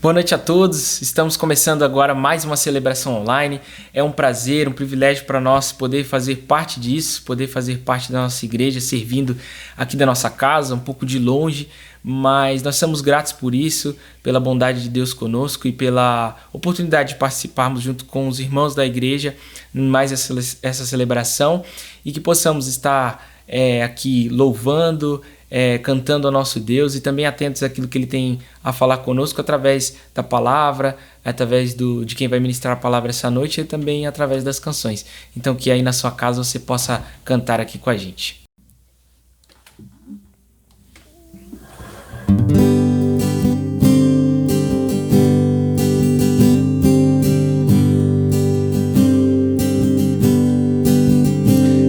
Boa noite a todos, estamos começando agora mais uma celebração online. É um prazer, um privilégio para nós poder fazer parte disso, poder fazer parte da nossa igreja, servindo aqui da nossa casa, um pouco de longe, mas nós somos gratos por isso, pela bondade de Deus conosco e pela oportunidade de participarmos junto com os irmãos da igreja em mais essa celebração e que possamos estar aqui louvando, cantando ao nosso Deus e também atentos àquilo que Ele tem a falar conosco através da palavra, através de quem vai ministrar a palavra essa noite e também através das canções. Então que aí na sua casa você possa cantar aqui com a gente.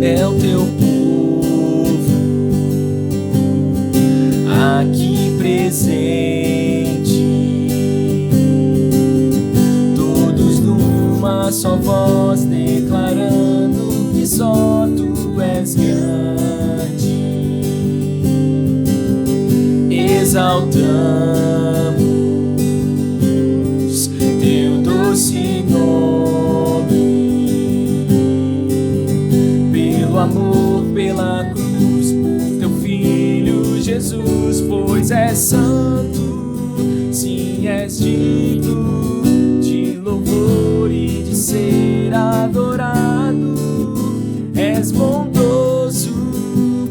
É o teu povo aqui presente, todos numa só voz declarando que só tu és grande. Exaltamos teu doce nome, pelo amor, pela cruz, por teu Filho Jesus, pois és santo, sim, és digno de louvor e de ser adorado. És bondoso,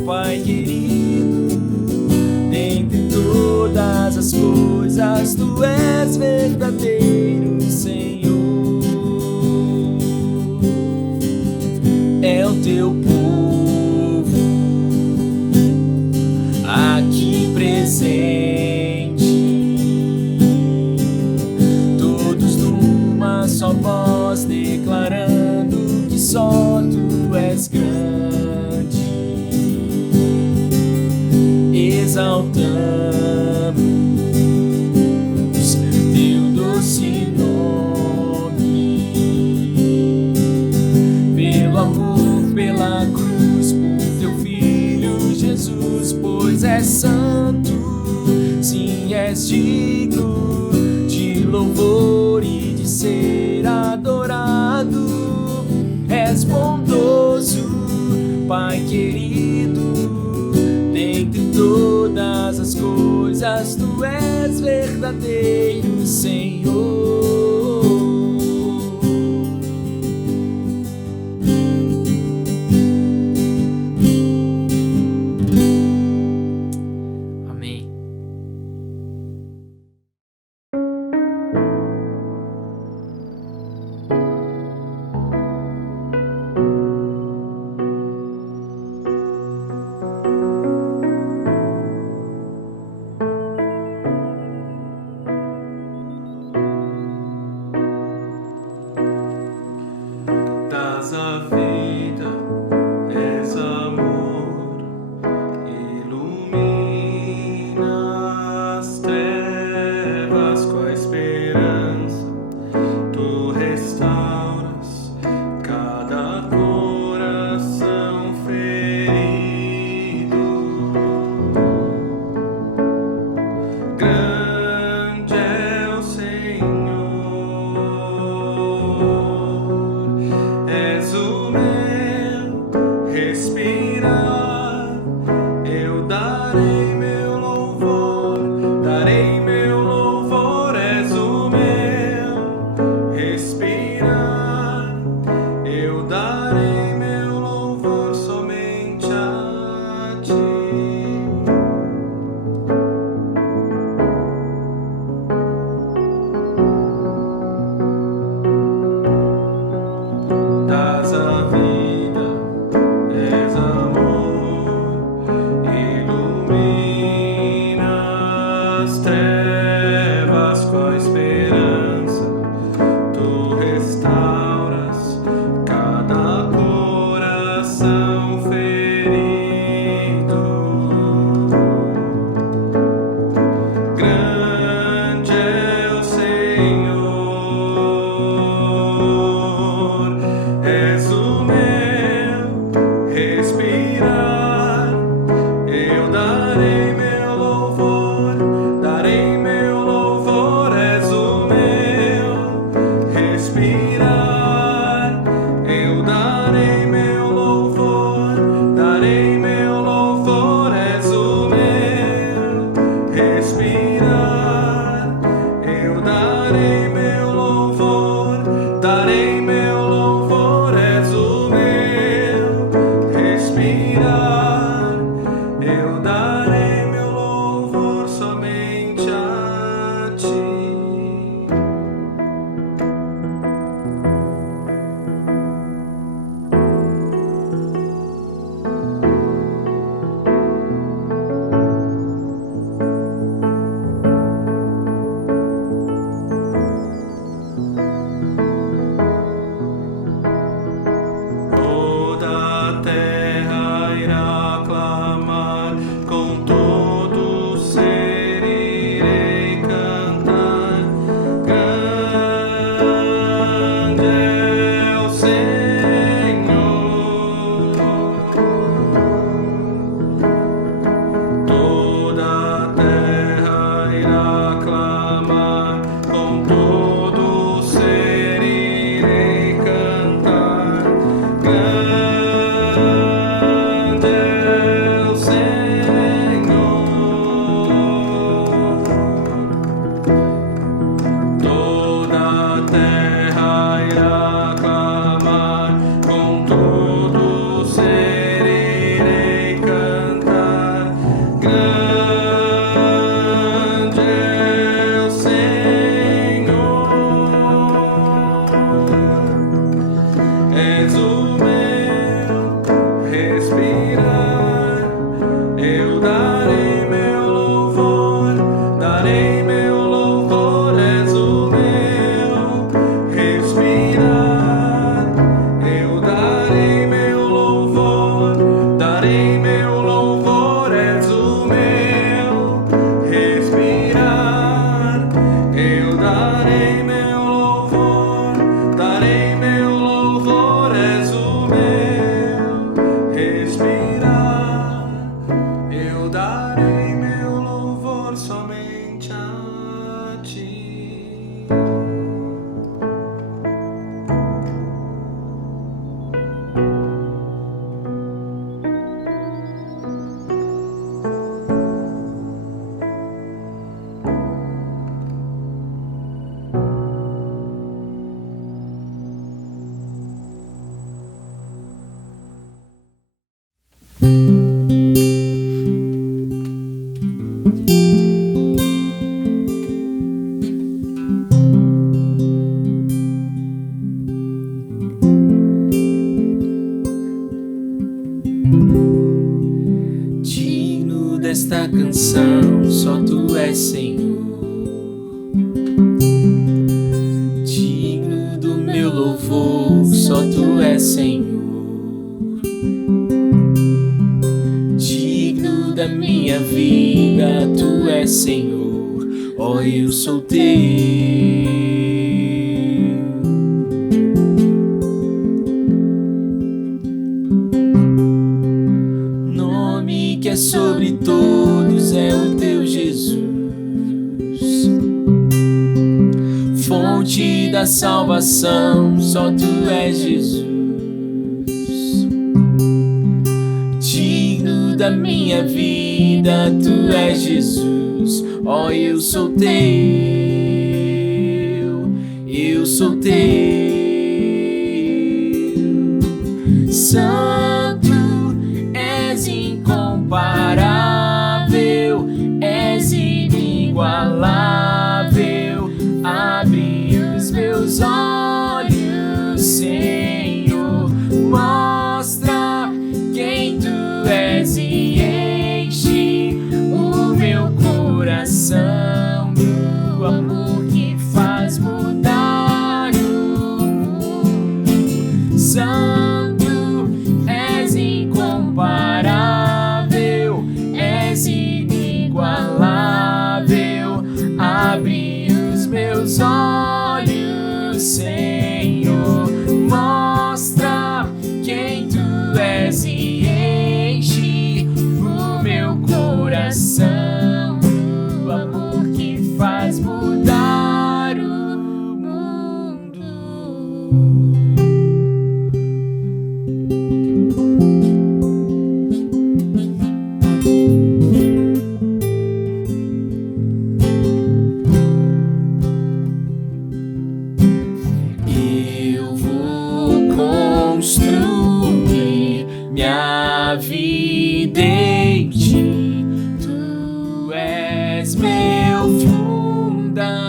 Pai querido, dentre todas as coisas tu és verdadeiro, Senhor. É o teu povo aqui presente, todos numa só voz declarando que só tu és grande. Exaltamos teu doce nome, pelo amor, pela cruz, por teu Filho Jesus, pois és santo, sim, és digno de louvor e de ser adorado. És bondoso, Pai querido, dentre todas as coisas tu és verdadeiro, Senhor. Amém. Das a vida, és amor, ilumina as trevas com a esperança. Tu restauras cada coração ferido. Grande é o Senhor, és o meu respirar. Eu darei meu louvor, és o meu respirar. Eu darei meu louvor somente a ti. Das a vida, és amor, ilumina Digno desta canção, só Tu és Senhor. Digno do meu louvor, só Tu és Senhor. Digno da minha vida, Tu és Senhor. Ó, eu sou Teu. Que é sobre todos é o Teu Jesus, fonte da salvação, só Tu és Jesus. Digno da minha vida, Tu és Jesus. Ó, eu sou Teu, eu sou Teu. Santo, és incomparável, és inigualável. Abre os meus olhos, Senhor, mostra quem Tu és e enche o meu coração do amor que faz mudar o mundo. Santo, és incomparável, és inigualável. Abre os meus olhos, Senhor, mostra quem Tu és e enche o meu coração do amor que faz mudar o mundo. Eu vou construir minha vida em Ti. Tu és meu fundamento.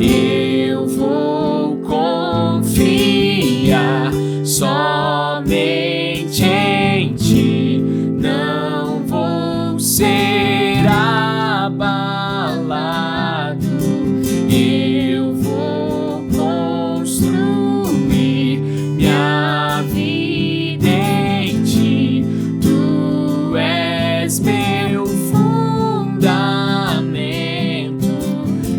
Eu vou confiar somente em Ti. Não vou ser abalado. Eu vou construir minha vida em Ti. Tu és meu fundamento.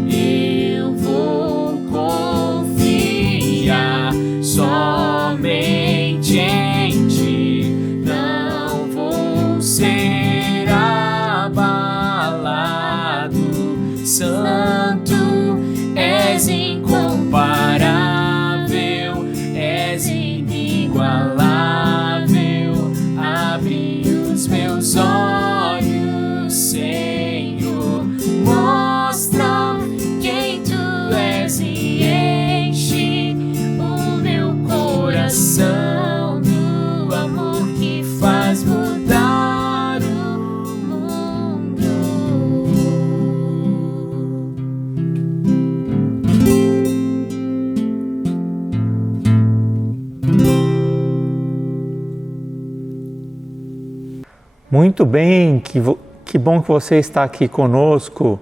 Eu vou confiar somente em Ti. Não vou ser abalado. Santo, és incomparável, és inigualável. Abre os meus olhos, Senhor, mostra quem Tu és e enche o meu coração do amor que faz mudar o mundo. Muito bem, que bom que você está aqui conosco.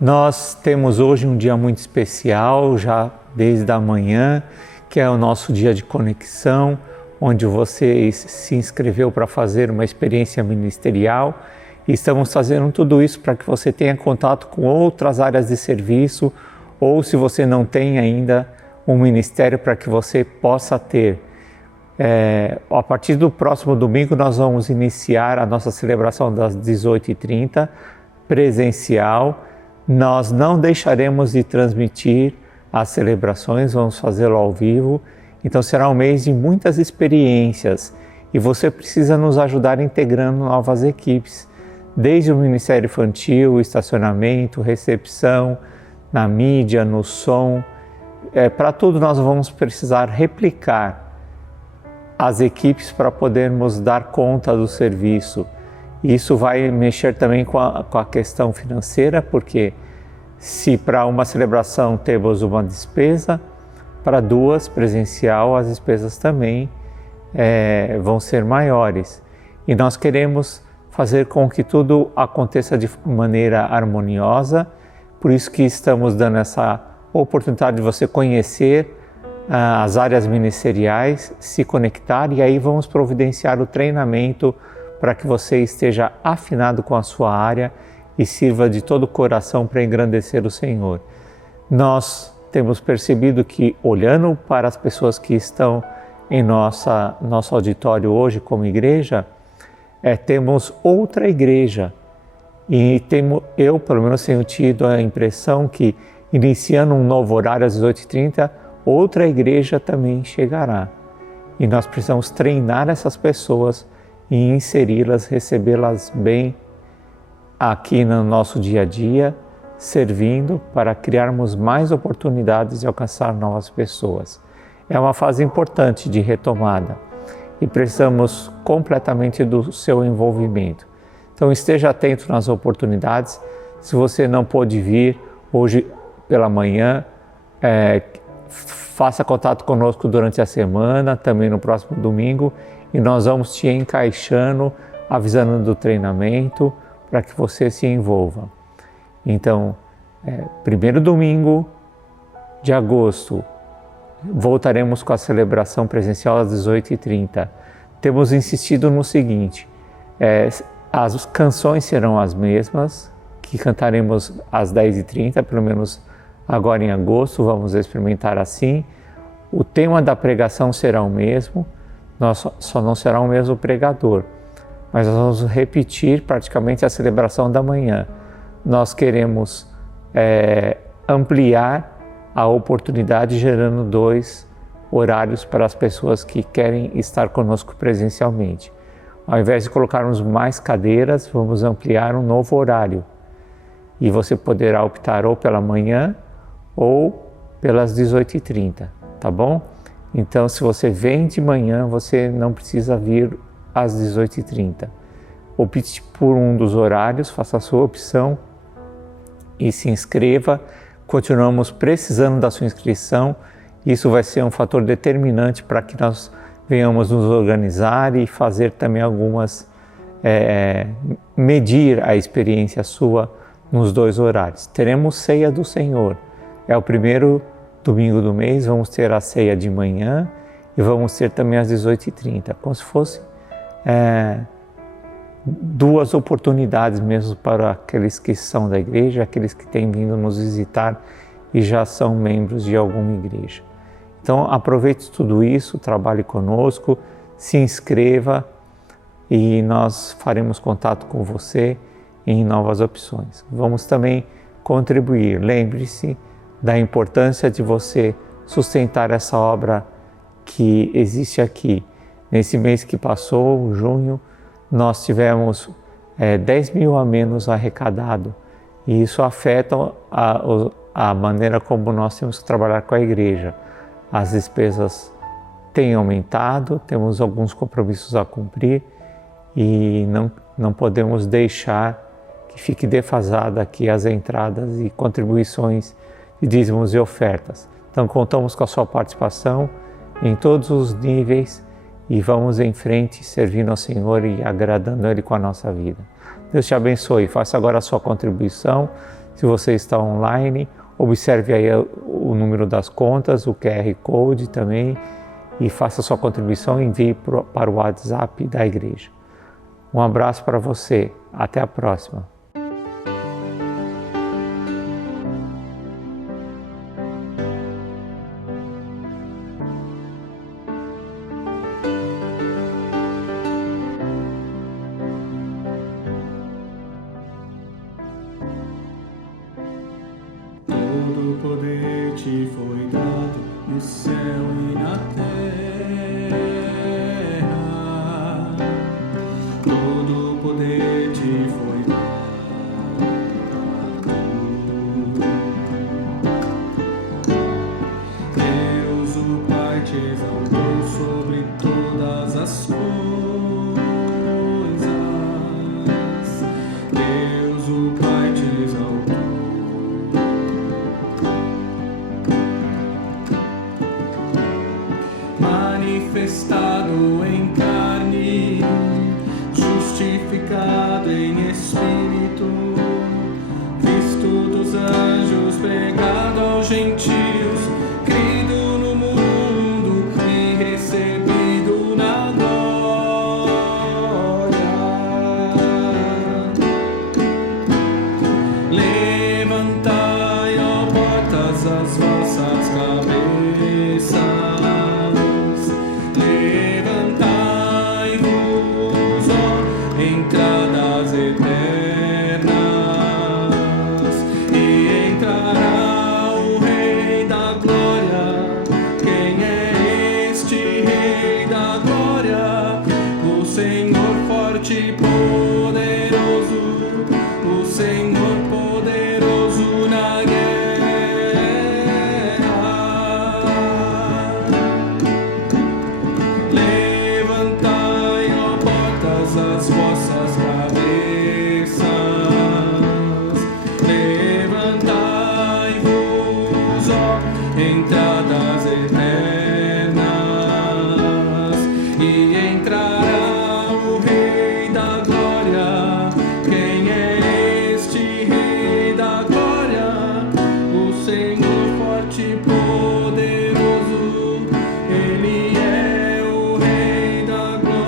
Nós temos hoje um dia muito especial, já desde a manhã, que é o nosso dia de conexão, onde você se inscreveu para fazer uma experiência ministerial. E estamos fazendo tudo isso para que você tenha contato com outras áreas de serviço, ou se você não tem ainda um ministério, para que você possa ter. A partir do próximo domingo nós vamos iniciar a nossa celebração das 18h30, presencial. Nós não deixaremos de transmitir as celebrações, vamos fazê-lo ao vivo. Então será um mês de muitas experiências e você precisa nos ajudar integrando novas equipes, desde o Ministério Infantil, o estacionamento, recepção, na mídia, no som. Para tudo nós vamos precisar replicar as equipes para podermos dar conta do serviço. Isso vai mexer também com a questão financeira, porque se para uma celebração temos uma despesa, para duas, presencial, as despesas também vão ser maiores. E nós queremos fazer com que tudo aconteça de maneira harmoniosa, por isso que estamos dando essa oportunidade de você conhecer as áreas ministeriais, se conectar, e aí vamos providenciar o treinamento para que você esteja afinado com a sua área e sirva de todo o coração para engrandecer o Senhor. Nós temos percebido que, olhando para as pessoas que estão em nosso auditório hoje como igreja, temos outra igreja. E eu, pelo menos, tenho tido a impressão que, iniciando um novo horário às 18h30, outra igreja também chegará. E nós precisamos treinar essas pessoas e inseri-las, recebê-las bem aqui no nosso dia a dia, servindo para criarmos mais oportunidades de alcançar novas pessoas. É uma fase importante de retomada e precisamos completamente do seu envolvimento. Então esteja atento nas oportunidades. Se você não pôde vir hoje pela manhã, faça contato conosco durante a semana, também no próximo domingo, e nós vamos te encaixando, avisando do treinamento, para que você se envolva. Então, primeiro domingo de agosto, voltaremos com a celebração presencial às 18h30. Temos insistido no seguinte, as canções serão as mesmas, que cantaremos às 10h30, pelo menos agora em agosto, vamos experimentar assim. O tema da pregação será o mesmo, só não será o mesmo pregador, mas nós vamos repetir praticamente a celebração da manhã. Nós queremos ampliar a oportunidade, gerando 2 horários para as pessoas que querem estar conosco presencialmente. Ao invés de colocarmos mais cadeiras, vamos ampliar um novo horário. E você poderá optar ou pela manhã ou pelas 18h30, tá bom? Então, se você vem de manhã, você não precisa vir às 18h30. Opte por um dos horários, faça a sua opção e se inscreva. Continuamos precisando da sua inscrição. Isso vai ser um fator determinante para que nós venhamos nos organizar e fazer também medir a experiência sua nos 2 horários. Teremos ceia do Senhor. É o primeiro domingo do mês, vamos ter a ceia de manhã e vamos ter também às 18h30, como se fosse 2 oportunidades mesmo para aqueles que são da igreja, aqueles que têm vindo nos visitar e já são membros de alguma igreja. Então aproveite tudo isso, trabalhe conosco, se inscreva e nós faremos contato com você em novas opções. Vamos também contribuir. Lembre-se da importância de você sustentar essa obra que existe aqui. Nesse mês que passou, junho, nós tivemos 10 mil a menos arrecadado e isso afeta a maneira como nós temos que trabalhar com a igreja. As despesas têm aumentado, temos alguns compromissos a cumprir e não podemos deixar que fique defasada aqui as entradas e contribuições de dízimos e ofertas. Então contamos com a sua participação em todos os níveis e vamos em frente servindo ao Senhor e agradando a Ele com a nossa vida. Deus te abençoe. Faça agora a sua contribuição. Se você está online, observe aí o número das contas, o QR Code também e faça a sua contribuição e envie para o WhatsApp da igreja. Um abraço para você. Até a próxima. Todo poder te foi dado no céu e na terra. Todo poder te foi dado. Deus, o Pai, te exaltou sobre todas as coisas Deus o Pai te exaltou. Manifestado em carne, justificado em espírito, visto dos anjos, pregado aos gentios, crido no mundo e recebido na glória. Levantai, ó portas, as vossas cabeças. Levantai-vos, ó entradas eternas, e entrará o Rei da Glória. Quem é este Rei da Glória? O Senhor forte e poderoso, o Senhor poderoso na guerra. Levantai, ó portas, as vossas cabeças. Levantai-vos, ó entradas eternas, e entrará o Rei da Glória. Quem é este Rei da Glória? O Senhor forte e poderoso, Ele é o Rei da Glória.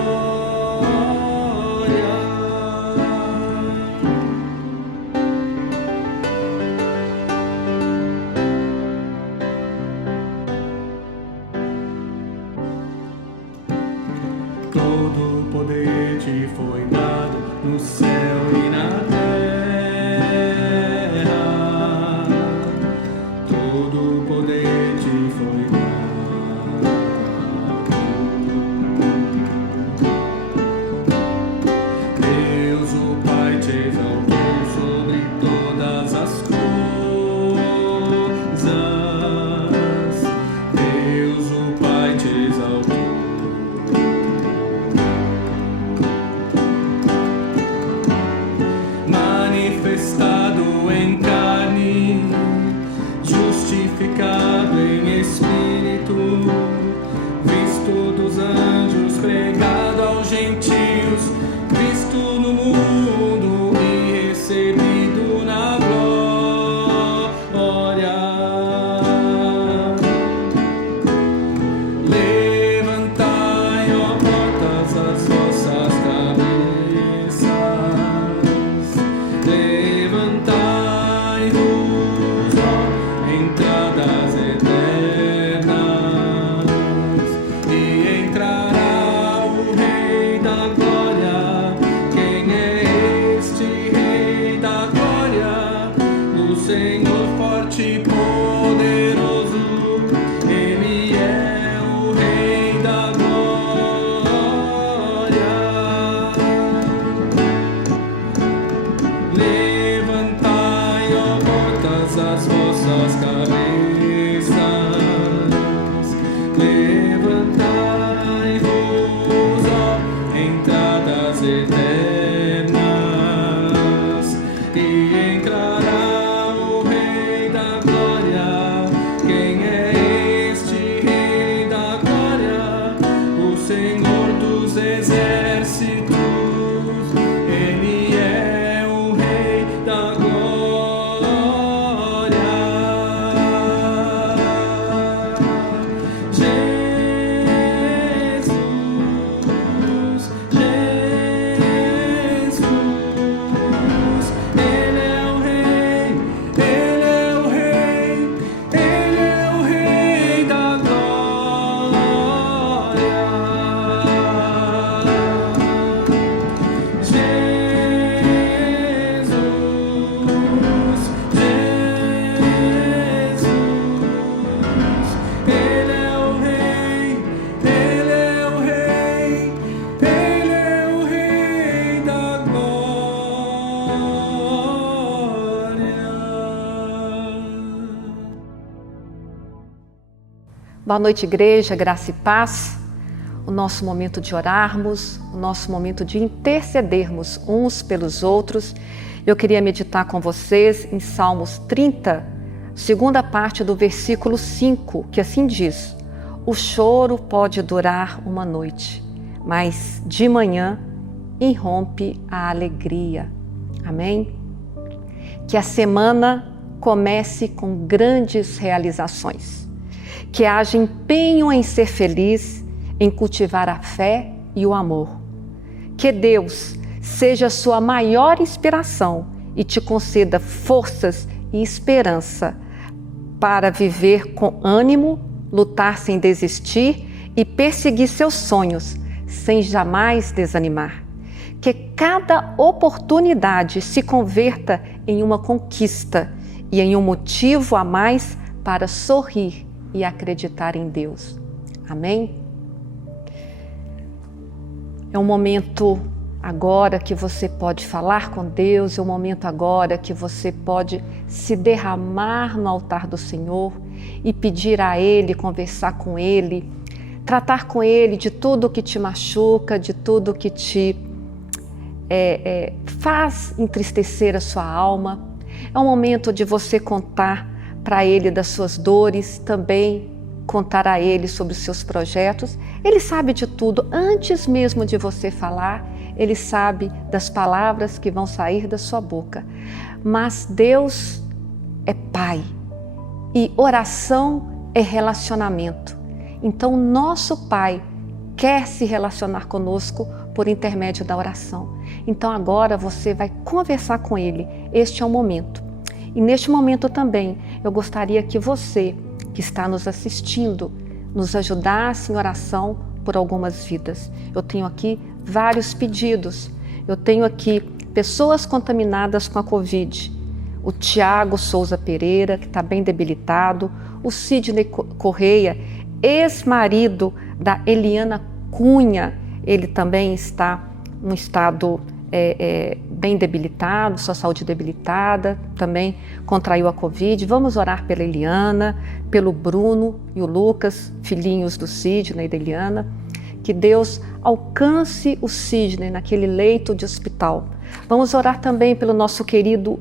Todo o poder te foi dado no céu e na terra. Todo o poder te foi dado. Deus o Pai te exaltou sobre todas as coisas. Deus o Pai te exaltou. Manifestado em carne, justificado em espírito, visto dos anjos, pregado aos gentios, visto no mundo e recebido na glória. Levantai, ó portas, as vossas cabeças. Levantai-vos, ó entradas eternas, e entrará o Rei da Glória. Quem é este Rei da Glória? O Senhor forte e poderoso, Ele é o Rei da Glória. Levantai, ó portas, as vossas cabeças. Levantai-vos, ó entradas eternas, e entrará o Rei da Glória. Quem é este Rei da Glória? O Senhor dos exércitos, Ele é o Rei da Glória. Boa noite, igreja, graça e paz. o nosso momento de orarmos, o nosso momento de intercedermos uns pelos outros. Eu queria meditar com vocês em Salmos 30, segunda parte do versículo 5, que assim diz: o choro pode durar uma noite, mas de manhã irrompe a alegria. Amém? Que a semana comece com grandes realizações. Que haja empenho em ser feliz, em cultivar a fé e o amor. Que Deus seja a sua maior inspiração e te conceda forças e esperança para viver com ânimo, lutar sem desistir e perseguir seus sonhos sem jamais desanimar. Que cada oportunidade se converta em uma conquista e em um motivo a mais para sorrir e acreditar em Deus. Amém? É um momento agora que você pode falar com Deus, é um momento agora que você pode se derramar no altar do Senhor e pedir a Ele, conversar com Ele, tratar com Ele de tudo que te machuca, de tudo que te faz entristecer a sua alma. É um momento de você contar para Ele das suas dores, também contar a Ele sobre os seus projetos. Ele sabe de tudo, antes mesmo de você falar, Ele sabe das palavras que vão sair da sua boca. Mas Deus é Pai e oração é relacionamento. Então, nosso Pai quer se relacionar conosco por intermédio da oração. Então, agora você vai conversar com Ele. Este é o momento. E neste momento também, eu gostaria que você, que está nos assistindo, nos ajudasse em oração por algumas vidas. Eu tenho aqui vários pedidos. Eu tenho aqui pessoas contaminadas com a Covid. O Tiago Souza Pereira, que está bem debilitado. O Sidney Correia, ex-marido da Eliana Cunha, ele também está num estado bem debilitado, sua saúde debilitada, também contraiu a Covid. Vamos orar pela Eliana, pelo Bruno e o Lucas, filhinhos do Sidney e da Eliana. Que Deus alcance o Sidney naquele leito de hospital. Vamos orar também pelo nosso querido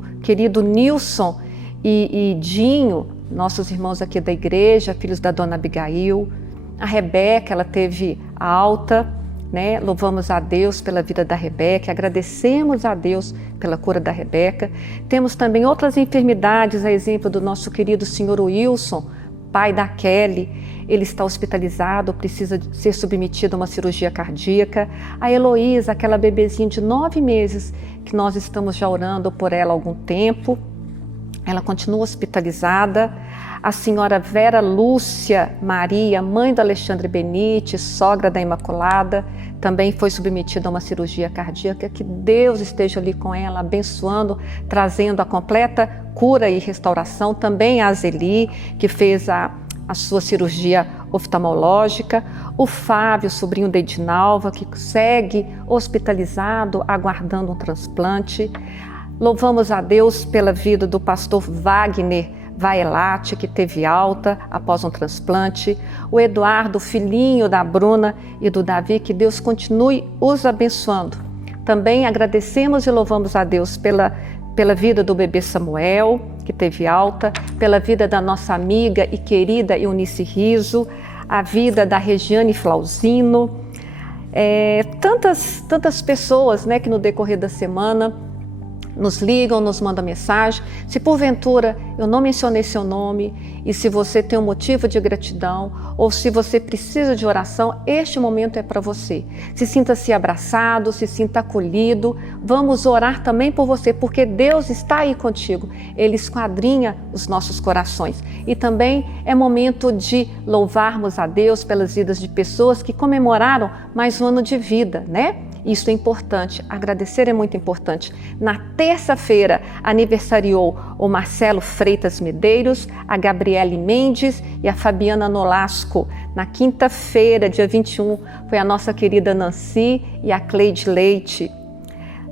Nilson e Dinho, nossos irmãos aqui da igreja, filhos da dona Abigail. A Rebeca, ela teve alta, né? Louvamos a Deus pela vida da Rebeca, agradecemos a Deus pela cura da Rebeca. Temos também outras enfermidades, a exemplo do nosso querido senhor Wilson, pai da Kelly. Ele está hospitalizado, precisa ser submetido a uma cirurgia cardíaca. A Heloísa, aquela bebezinha de 9 meses, que nós estamos já orando por ela há algum tempo, ela continua hospitalizada. A senhora Vera Lúcia Maria, mãe do Alexandre Benite, sogra da Imaculada, também foi submetida a uma cirurgia cardíaca. Que Deus esteja ali com ela, abençoando, trazendo a completa cura e restauração. Também a Azeli, que fez a sua cirurgia oftalmológica. O Fábio, sobrinho da Edinalva, que segue hospitalizado, aguardando um transplante. Louvamos a Deus pela vida do pastor Wagner Vaelati, que teve alta após um transplante. O Eduardo, filhinho da Bruna e do Davi, que Deus continue os abençoando. Também agradecemos e louvamos a Deus pela vida do bebê Samuel, que teve alta, pela vida da nossa amiga e querida Eunice Riso, a vida da Regiane Flauzino, tantas pessoas, né, que no decorrer da semana nos ligam, nos mandam mensagem. Se porventura eu não mencionei seu nome e se você tem um motivo de gratidão ou se você precisa de oração, este momento é para você. Se sinta-se abraçado, se sinta acolhido. Vamos orar também por você, porque Deus está aí contigo. Ele esquadrinha os nossos corações. E também é momento de louvarmos a Deus pelas vidas de pessoas que comemoraram mais um ano de vida, né? Isso é importante, agradecer é muito importante. Na terça-feira aniversariou o Marcelo Freitas Medeiros, a Gabriele Mendes e a Fabiana Nolasco. Na quinta-feira, dia 21, foi a nossa querida Nancy e a Cleide Leite.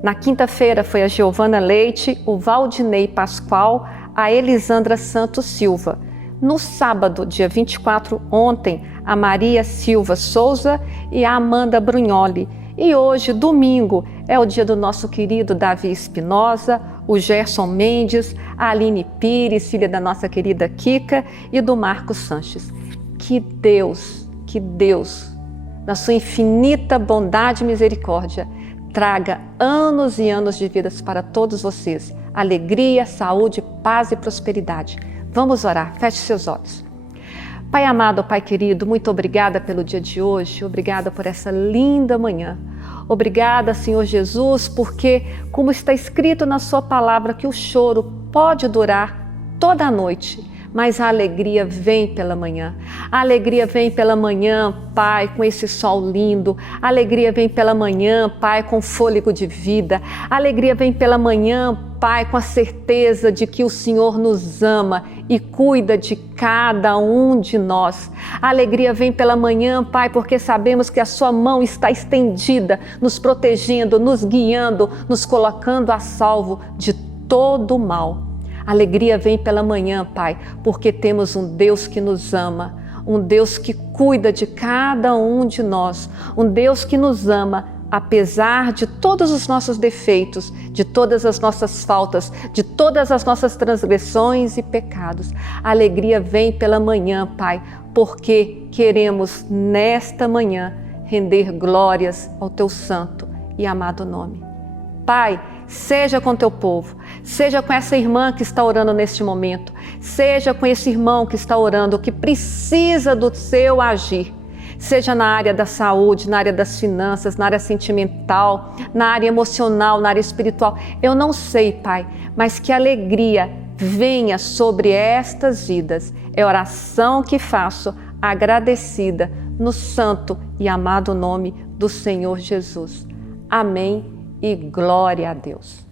Na quinta-feira foi a Giovana Leite, o Valdinei Pascoal, a Elisandra Santos Silva. No sábado, dia 24, ontem, a Maria Silva Souza e a Amanda Brugnoli. E hoje, domingo, é o dia do nosso querido Davi Espinosa, o Gerson Mendes, a Aline Pires, filha da nossa querida Kika, e do Marcos Sanches. Que Deus, na sua infinita bondade e misericórdia, traga anos e anos de vidas para todos vocês. Alegria, saúde, paz e prosperidade. Vamos orar, feche seus olhos. Pai amado, Pai querido, muito obrigada pelo dia de hoje, obrigada por essa linda manhã. Obrigada, Senhor Jesus, porque, como está escrito na sua palavra, que o choro pode durar toda a noite, mas a alegria vem pela manhã. A alegria vem pela manhã, Pai, com esse sol lindo. A alegria vem pela manhã, Pai, com fôlego de vida. A alegria vem pela manhã, Pai, com a certeza de que o Senhor nos ama e cuida de cada um de nós. A alegria vem pela manhã, Pai, porque sabemos que a sua mão está estendida, nos protegendo, nos guiando, nos colocando a salvo de todo o mal. A alegria vem pela manhã, Pai, porque temos um Deus que nos ama, um Deus que cuida de cada um de nós, um Deus que nos ama apesar de todos os nossos defeitos, de todas as nossas faltas, de todas as nossas transgressões e pecados. A alegria vem pela manhã, Pai, porque queremos nesta manhã render glórias ao Teu santo e amado nome. Pai, seja com Teu povo, seja com essa irmã que está orando neste momento, seja com esse irmão que está orando, que precisa do Seu agir, seja na área da saúde, na área das finanças, na área sentimental, na área emocional, na área espiritual. Eu não sei, Pai, mas que alegria venha sobre estas vidas. É a oração que faço, agradecida, no santo e amado nome do Senhor Jesus. Amém. E glória a Deus.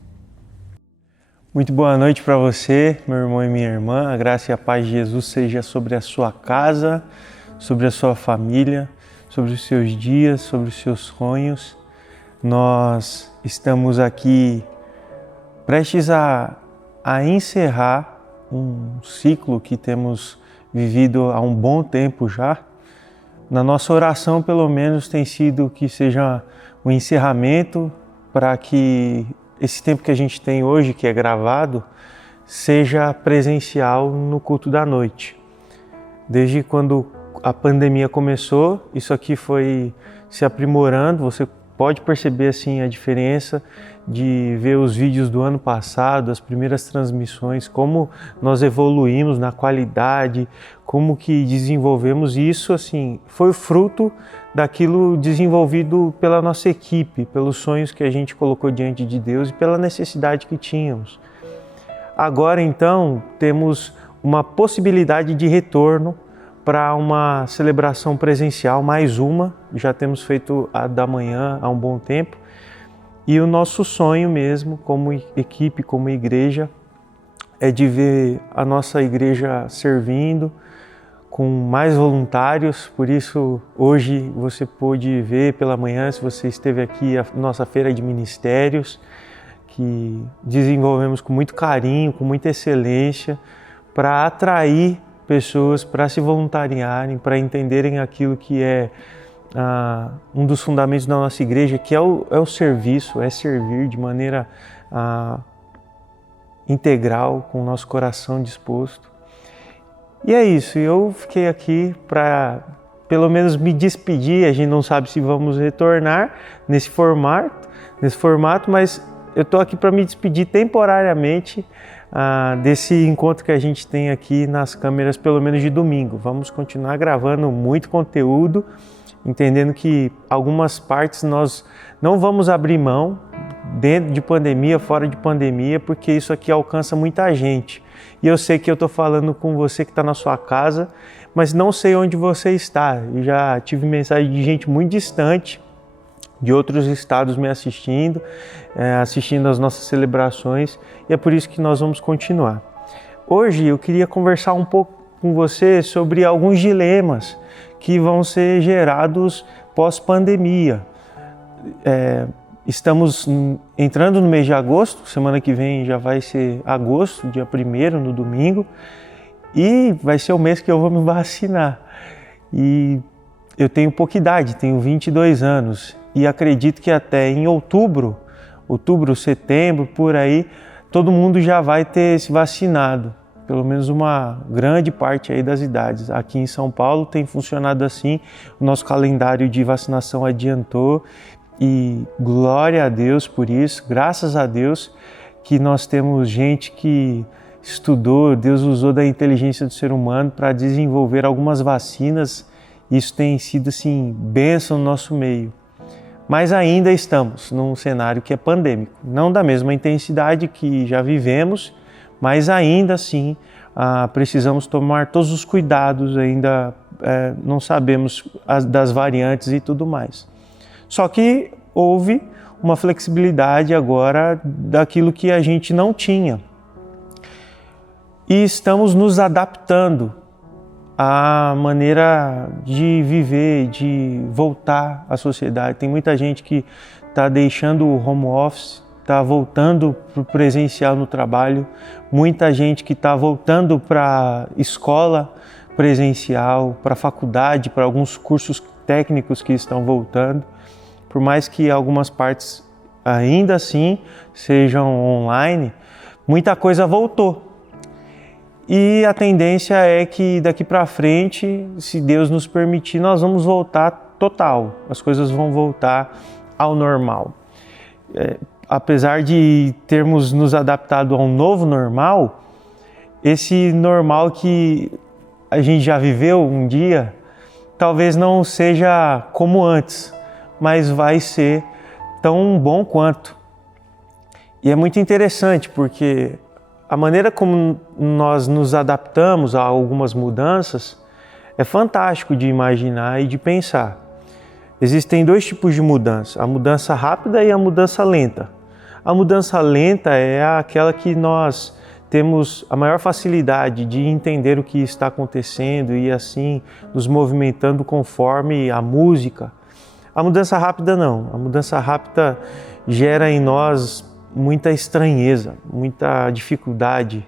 Muito boa noite para você, meu irmão e minha irmã. A graça e a paz de Jesus seja sobre a sua casa, sobre a sua família, sobre os seus dias, sobre os seus sonhos. Nós estamos aqui prestes a encerrar um ciclo que temos vivido há um bom tempo já. Na nossa oração, pelo menos, tem sido que seja um encerramento para que esse tempo que a gente tem hoje, que é gravado, seja presencial no culto da noite. Desde quando a pandemia começou, isso aqui foi se aprimorando. Você pode perceber assim a diferença de ver os vídeos do ano passado, as primeiras transmissões, como nós evoluímos na qualidade, como que desenvolvemos isso. Assim, foi fruto daquilo desenvolvido pela nossa equipe, pelos sonhos que a gente colocou diante de Deus e pela necessidade que tínhamos. Agora então temos uma possibilidade de retorno para uma celebração presencial, mais uma, já temos feito a da manhã há um bom tempo, e o nosso sonho mesmo, como equipe, como igreja, é de ver a nossa igreja servindo com mais voluntários. Por isso, hoje você pôde ver pela manhã, se você esteve aqui, a nossa feira de ministérios, que desenvolvemos com muito carinho, com muita excelência, para atrair pessoas para se voluntariarem, para entenderem aquilo que é um dos fundamentos da nossa igreja, que é o serviço, é servir de maneira integral, com o nosso coração disposto. E é isso, eu fiquei aqui para pelo menos me despedir. A gente não sabe se vamos retornar nesse formato, mas eu estou aqui para me despedir temporariamente desse encontro que a gente tem aqui nas câmeras, pelo menos de domingo. Vamos continuar gravando muito conteúdo, entendendo que algumas partes nós não vamos abrir mão, dentro de pandemia, fora de pandemia, porque isso aqui alcança muita gente. E eu sei que eu estou falando com você que está na sua casa, mas não sei onde você está. Eu já tive mensagem de gente muito distante, de outros estados me assistindo, assistindo às nossas celebrações, e é por isso que nós vamos continuar. Hoje eu queria conversar um pouco com você sobre alguns dilemas que vão ser gerados pós-pandemia. Estamos entrando no mês de agosto, semana que vem já vai ser agosto, dia 1º, no domingo, e vai ser o mês que eu vou me vacinar. E eu tenho pouca idade, tenho 22 anos e acredito que até em outubro, setembro, por aí, todo mundo já vai ter se vacinado, pelo menos uma grande parte aí das idades. Aqui em São Paulo tem funcionado assim, o nosso calendário de vacinação adiantou e glória a Deus por isso, graças a Deus que nós temos gente que estudou, Deus usou da inteligência do ser humano para desenvolver algumas vacinas. Isso tem sido assim, bênção no nosso meio. Mas ainda estamos num cenário que é pandêmico, não da mesma intensidade que já vivemos, mas ainda assim precisamos tomar todos os cuidados, ainda não sabemos das variantes e tudo mais. Só que houve uma flexibilidade agora daquilo que a gente não tinha. E estamos nos adaptando à maneira de viver, de voltar à sociedade. Tem muita gente que está deixando o home office, está voltando para o presencial no trabalho, muita gente que está voltando para a escola presencial, para a faculdade, para alguns cursos técnicos que estão voltando. Por mais que algumas partes ainda assim sejam online, muita coisa voltou. E a tendência é que daqui para frente, se Deus nos permitir, nós vamos voltar total. As coisas vão voltar ao normal. Apesar de termos nos adaptado a um novo normal, esse normal que a gente já viveu um dia, talvez não seja como antes, mas vai ser tão bom quanto. E é muito interessante porque a maneira como nós nos adaptamos a algumas mudanças é fantástico de imaginar e de pensar. Existem dois tipos de mudança, a mudança rápida e a mudança lenta. A mudança lenta é aquela que nós temos a maior facilidade de entender o que está acontecendo e assim nos movimentando conforme a música. A mudança rápida não, a mudança rápida gera em nós muita estranheza, muita dificuldade,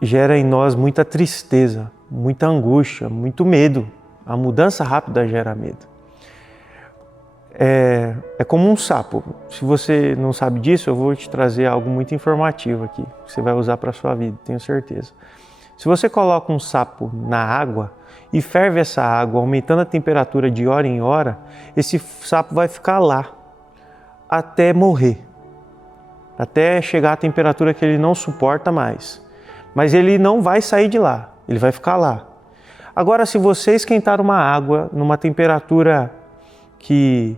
gera em nós muita tristeza, muita angústia, muito medo. A mudança rápida gera medo. É como um sapo. Se você não sabe disso, eu vou te trazer algo muito informativo aqui, que você vai usar para a sua vida, tenho certeza. Se você coloca um sapo na água e ferve essa água, aumentando a temperatura de hora em hora, esse sapo vai ficar lá até morrer. Até chegar à temperatura que ele não suporta mais. Mas ele não vai sair de lá, ele vai ficar lá. Agora, se você esquentar uma água numa temperatura que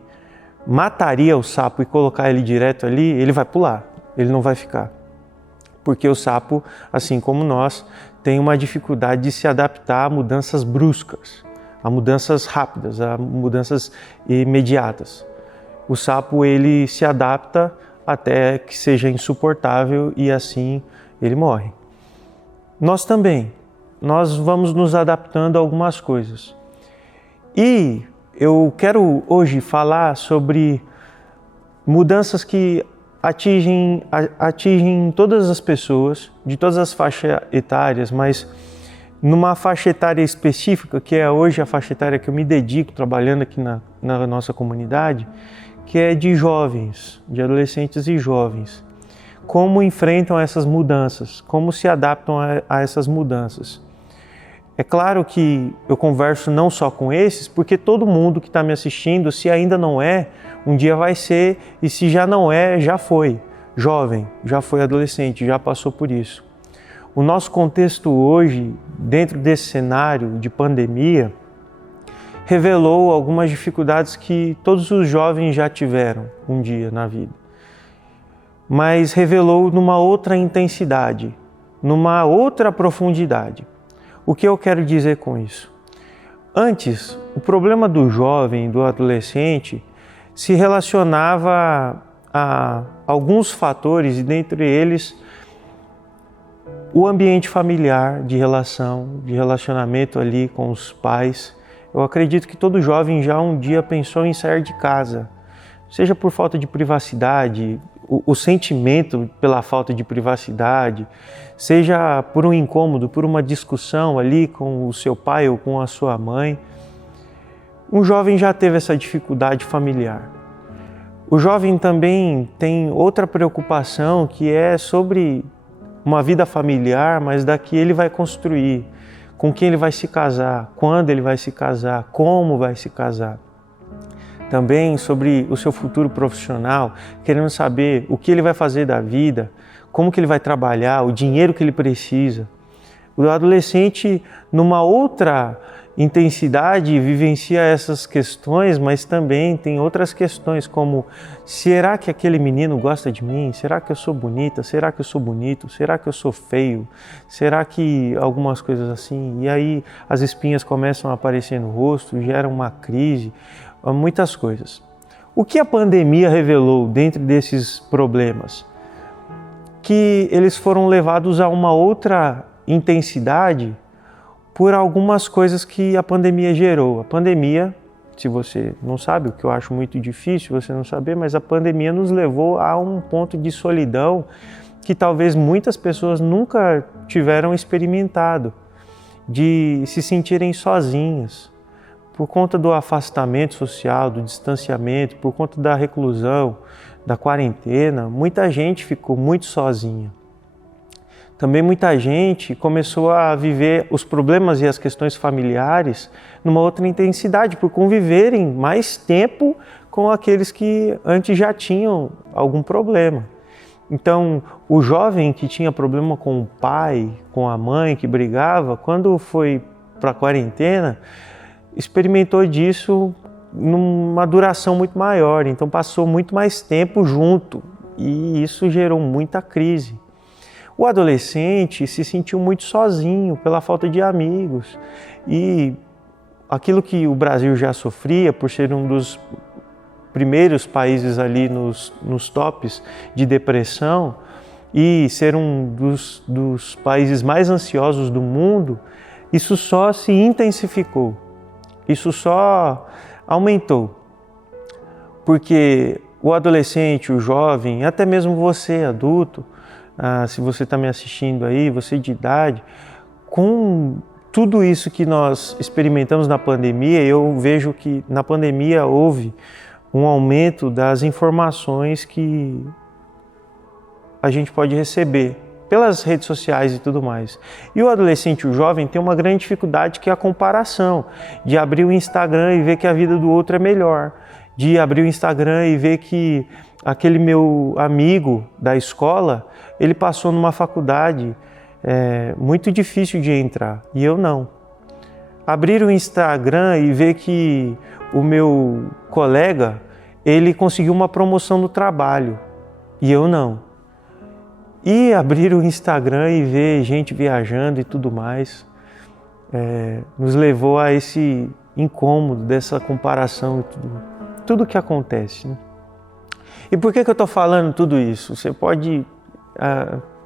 mataria o sapo e colocar ele direto ali, ele vai pular, ele não vai ficar. Porque o sapo, assim como nós, tem uma dificuldade de se adaptar a mudanças bruscas, a mudanças rápidas, a mudanças imediatas. O sapo, ele se adapta até que seja insuportável e assim ele morre. Nós também, nós vamos nos adaptando a algumas coisas. E eu quero hoje falar sobre mudanças que atingem todas as pessoas, de todas as faixas etárias, mas numa faixa etária específica, que é hoje a faixa etária que eu me dedico trabalhando aqui na nossa comunidade, que é de jovens, de adolescentes e jovens. Como enfrentam essas mudanças, como se adaptam a essas mudanças. É claro que eu converso não só com esses, porque todo mundo que está me assistindo, se ainda não é, um dia vai ser, e se já não é, já foi. Jovem, já foi adolescente, já passou por isso. O nosso contexto hoje, dentro desse cenário de pandemia, revelou algumas dificuldades que todos os jovens já tiveram um dia na vida. Mas revelou numa outra intensidade, numa outra profundidade. O que eu quero dizer com isso? Antes, o problema do jovem, do adolescente, se relacionava a alguns fatores, e dentre eles, o ambiente familiar de relacionamento ali com os pais. Eu acredito que todo jovem já um dia pensou em sair de casa, seja por falta de privacidade, o sentimento pela falta de privacidade, seja por um incômodo, por uma discussão ali com o seu pai ou com a sua mãe. Um jovem já teve essa dificuldade familiar. O jovem também tem outra preocupação, que é sobre uma vida familiar, mas da que ele vai construir, com quem ele vai se casar, quando ele vai se casar, como vai se casar. Também sobre o seu futuro profissional, querendo saber o que ele vai fazer da vida, como que ele vai trabalhar, o dinheiro que ele precisa. O adolescente, numa outra intensidade, vivencia essas questões, mas também tem outras questões, como: será que aquele menino gosta de mim? Será que eu sou bonita? Será que eu sou bonito? Será que eu sou feio? Será que algumas coisas assim? E aí as espinhas começam a aparecer no rosto, geram uma crise, muitas coisas. O que a pandemia revelou dentro desses problemas? Que eles foram levados a uma outra intensidade por algumas coisas que a pandemia gerou. A pandemia, se você não sabe, o que eu acho muito difícil você não saber, mas a pandemia nos levou a um ponto de solidão que talvez muitas pessoas nunca tiveram experimentado, de se sentirem sozinhas. Por conta do afastamento social, do distanciamento, por conta da reclusão, da quarentena, muita gente ficou muito sozinha. Também muita gente começou a viver os problemas e as questões familiares numa outra intensidade, por conviverem mais tempo com aqueles que antes já tinham algum problema. Então, o jovem que tinha problema com o pai, com a mãe, que brigava, quando foi para a quarentena, experimentou disso numa duração muito maior, então passou muito mais tempo junto e isso gerou muita crise. O adolescente se sentiu muito sozinho pela falta de amigos e aquilo que o Brasil já sofria por ser um dos primeiros países ali nos tops de depressão e ser um dos países mais ansiosos do mundo, isso só se intensificou, isso só aumentou, porque o adolescente, o jovem, até mesmo você adulto, se você está me assistindo aí, você de idade, com tudo isso que nós experimentamos na pandemia, eu vejo que na pandemia houve um aumento das informações que a gente pode receber pelas redes sociais e tudo mais. E o adolescente, o jovem, tem uma grande dificuldade que é a comparação, de abrir o Instagram e ver que a vida do outro é melhor, de abrir o Instagram e ver que aquele meu amigo da escola, ele passou numa faculdade muito difícil de entrar, e eu não. Abrir o Instagram e ver que o meu colega, ele conseguiu uma promoção no trabalho, e eu não. E abrir o Instagram e ver gente viajando e tudo mais, nos levou a esse incômodo dessa comparação e tudo que acontece, né? E por que eu estou falando tudo isso? Você pode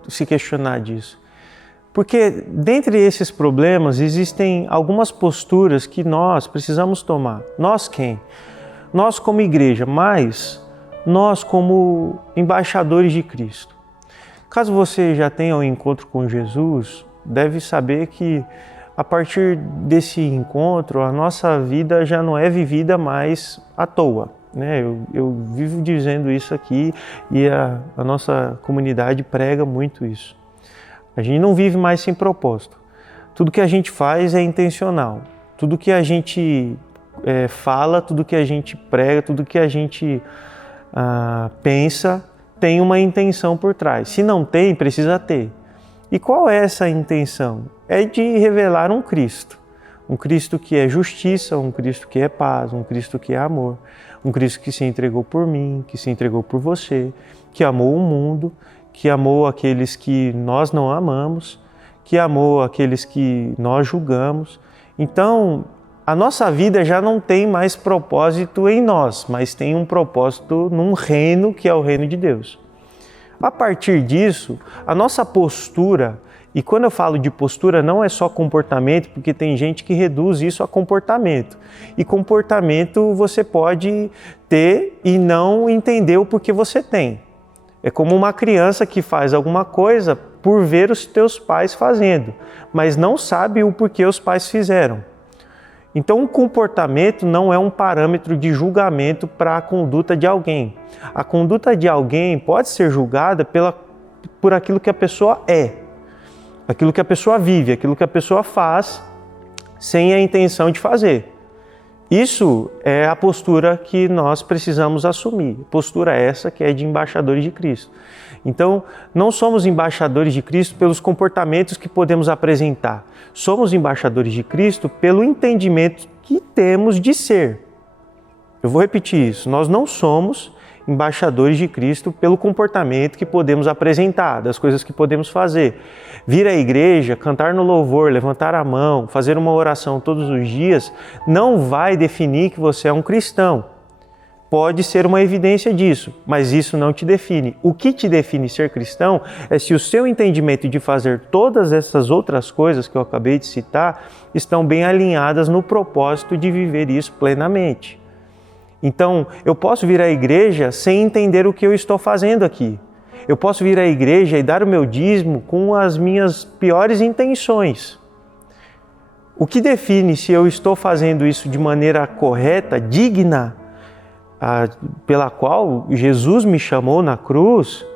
se questionar disso. Porque dentre esses problemas existem algumas posturas que nós precisamos tomar. Nós quem? Nós como igreja, mas nós como embaixadores de Cristo. Caso você já tenha um encontro com Jesus, deve saber que a partir desse encontro a nossa vida já não é vivida mais à toa. Eu vivo dizendo isso aqui e a nossa comunidade prega muito isso. A gente não vive mais sem propósito. Tudo que a gente faz é intencional. Tudo que a gente fala, tudo que a gente prega, tudo que a gente pensa tem uma intenção por trás. Se não tem, precisa ter. E qual é essa intenção? É de revelar um Cristo que é justiça, um Cristo que é paz, um Cristo que é amor, um Cristo que se entregou por mim, que se entregou por você, que amou o mundo, que amou aqueles que nós não amamos, que amou aqueles que nós julgamos. Então, a nossa vida já não tem mais propósito em nós, mas tem um propósito num reino que é o reino de Deus. A partir disso, a nossa postura, e quando eu falo de postura não é só comportamento, porque tem gente que reduz isso a comportamento. E comportamento você pode ter e não entender o porquê você tem. É como uma criança que faz alguma coisa por ver os teus pais fazendo, mas não sabe o porquê os pais fizeram. Então, o comportamento não é um parâmetro de julgamento para a conduta de alguém. A conduta de alguém pode ser julgada por aquilo que a pessoa é, aquilo que a pessoa vive, aquilo que a pessoa faz sem a intenção de fazer. Isso é a postura que nós precisamos assumir, postura essa que é de embaixadores de Cristo. Então, não somos embaixadores de Cristo pelos comportamentos que podemos apresentar. Somos embaixadores de Cristo pelo entendimento que temos de ser. Eu vou repetir isso. Nós não somos embaixadores de Cristo pelo comportamento que podemos apresentar, das coisas que podemos fazer. Vir à igreja, cantar no louvor, levantar a mão, fazer uma oração todos os dias, não vai definir que você é um cristão. Pode ser uma evidência disso, mas isso não te define. O que te define ser cristão é se o seu entendimento de fazer todas essas outras coisas que eu acabei de citar estão bem alinhadas no propósito de viver isso plenamente. Então, eu posso vir à igreja sem entender o que eu estou fazendo aqui. Eu posso vir à igreja e dar o meu dízimo com as minhas piores intenções. O que define se eu estou fazendo isso de maneira correta, digna, pela qual Jesus me chamou na cruz,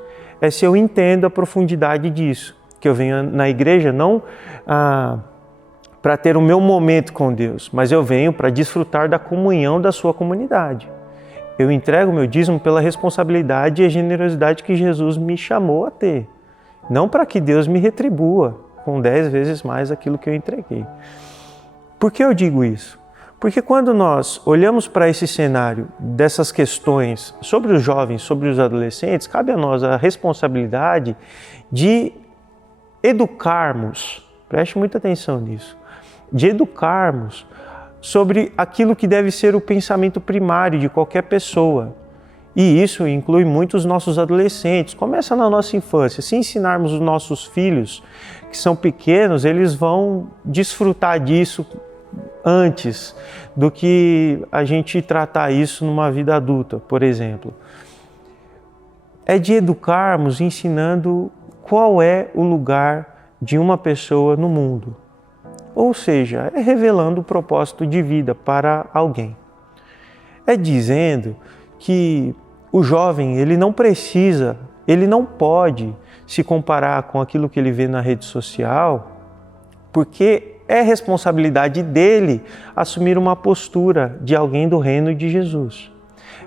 é se eu entendo a profundidade disso. Que eu venho na igreja não para ter o meu momento com Deus, mas eu venho para desfrutar da comunhão da sua comunidade. Eu entrego o meu dízimo pela responsabilidade e a generosidade que Jesus me chamou a ter. Não para que Deus me retribua com 10 vezes mais aquilo que eu entreguei. Por que eu digo isso? Porque quando nós olhamos para esse cenário dessas questões sobre os jovens, sobre os adolescentes, cabe a nós a responsabilidade de educarmos, preste muita atenção nisso, de educarmos sobre aquilo que deve ser o pensamento primário de qualquer pessoa. E isso inclui muitos nossos adolescentes. Começa na nossa infância. Se ensinarmos os nossos filhos, que são pequenos, eles vão desfrutar disso antes do que a gente tratar isso numa vida adulta, por exemplo. É de educarmos ensinando qual é o lugar de uma pessoa no mundo. Ou seja, é revelando o propósito de vida para alguém. É dizendo que o jovem, ele não precisa, ele não pode se comparar com aquilo que ele vê na rede social, porque é responsabilidade dele assumir uma postura de alguém do reino de Jesus.